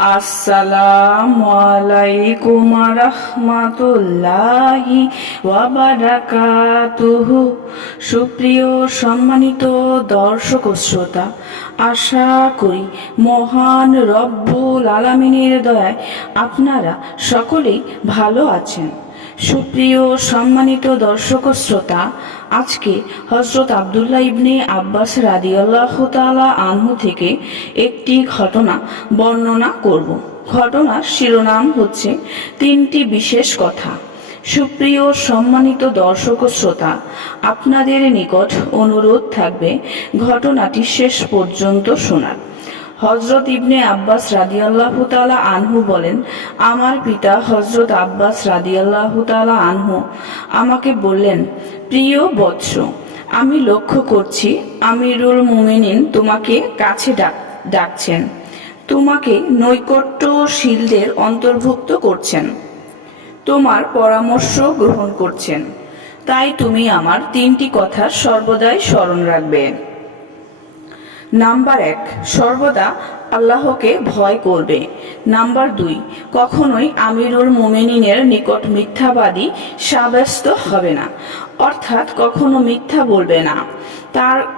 আসসালামু আলাইকুম রাহমাতুল্লাহি ওয়া বারাকাতুহু। সুপ্রিয় সম্মানিত দর্শক ও শ্রোতা, আশা করি মহান রব্বুল আলামিনের দয়ায় আপনারা সকলেই ভালো আছেন। সুপ্রিয় সম্মানিত দর্শক ও শ্রোতা, আজকে হযরত আব্দুল্লাহ ইবনে আব্বাস রাদিয়াল্লাহু তাআলা আনহু থেকে একটি ঘটনা বর্ণনা করব। ঘটনার শিরোনাম হচ্ছে তিনটি বিশেষ কথা। সুপ্রিয় সম্মানিত দর্শক ও শ্রোতা, আপনাদের নিকট অনুরোধ থাকবে ঘটনাটি শেষ পর্যন্ত শোনার। হযরত ইবনে আব্বাস রাদিয়াল্লাহু তাআলা আনহু বলেন, আমার পিতা হযরত আব্বাস রাদিয়াল্লাহু তাআলা আনহু আমাকে বললেন, প্রিয় বৎস, আমি লক্ষ্য করছি আমিরুল মুমিনিন তোমাকে কাছে ডাকছেন, তোমাকে নৈকট্যশীলদের অন্তর্ভুক্ত করছেন, তোমার পরামর্শ গ্রহণ করছেন। তাই তুমি আমার তিনটি কথা সর্বদাই স্মরণ রাখবে। নাম্বার 1, সর্বদা আল্লাহকে ভয় করবে। নাম্বার 2, কখনোই আমিরুল মুমিনিনের নিকট মিথ্যাবাদী সাব্যস্ত হবে না, অর্থাৎ কখনো মিথ্যা বলবে না।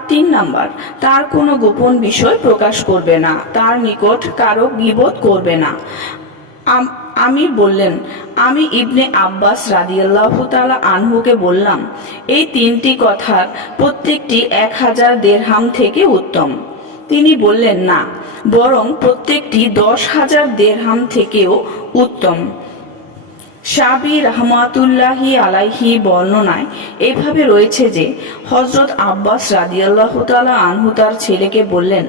3 নাম্বার, তার কোনো গোপন বিষয় প্রকাশ করবে না, তার নিকট কারো গীবত করবে না। আমির বললেন, আমি ইবনে আব্বাস রাদিয়াল্লাহু তাআলা আনহুকে বললাম, এই তিনটি কথার প্রত্যেকটি 1000 দিরহাম থেকে উত্তম। তিনি বললেন, না, বরং প্রত্যেকটি 10,000 দিরহাম থেকেও উত্তম। শাবি রাহমাতুল্লাহি আলাইহি বর্ণনায় এভাবে রয়েছে যে হযরত আব্বাস রাদিয়াল্লাহু তাআলা আনহু তার ছেলেকে বললেন,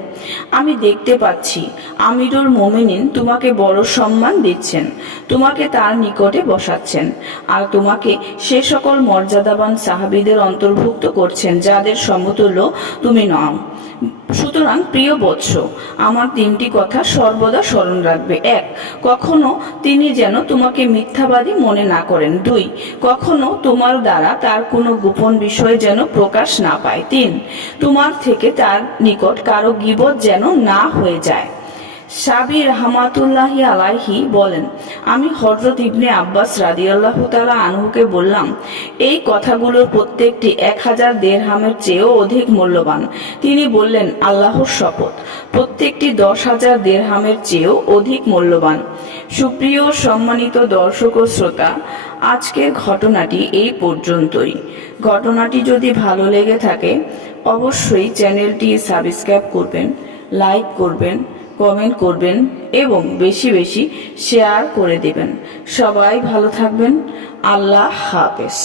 আমি দেখতে পাচ্ছি আমিরুল মুমিনিন তোমাকে বড় সম্মান দিচ্ছেন, তোমাকে তার নিকটে বসাচ্ছেন, আর তোমাকে সে সকল মর্যাদাবান সাহাবীদের অন্তর্ভুক্ত করছেন যাদের সমতুল্য তুমি নও। সুতরাং প্রিয় বৎস, আমার তিনটি কথা সর্বদা স্মরণ রাখবে। 1, কখনো তিনি যেন তোমাকে মিথ্যাবাদী মনে না করেন। 2, কখনো তোমার দ্বারা তার কোনো গোপন বিষয় যেন প্রকাশ না পায়। 3, তোমার থেকে তার নিকট কারো গীবত যেন না হয়ে যায়। শাবি রাহমাতুল্লাহি আলাইহি বলেন, আমি হযরত ইবনে আব্বাস রাদিয়াল্লাহু তাআলা আনহুকে বললাম, এই কথাগুলোর প্রত্যেকটি 1000 দিরহামের চেয়েও অধিক মূল্যবান। তিনি বললেন, আল্লাহর শপথ, প্রত্যেকটি 10,000 দিরহামের চেয়েও অধিক মূল্যবান। সুপ্রিয় সম্মানিত দর্শক ও শ্রোতা, আজকের ঘটনাটি এই পর্যন্তই। ঘটনাটি যদি ভালো লেগে থাকে অবশ্যই চ্যানেলটি সাবস্ক্রাইব করবেন, লাইক করবেন, কমেন্ট করবেন এবং বেশি বেশি শেয়ার করে দেবেন। সবাই ভালো থাকবেন। আল্লাহ হাফেজ।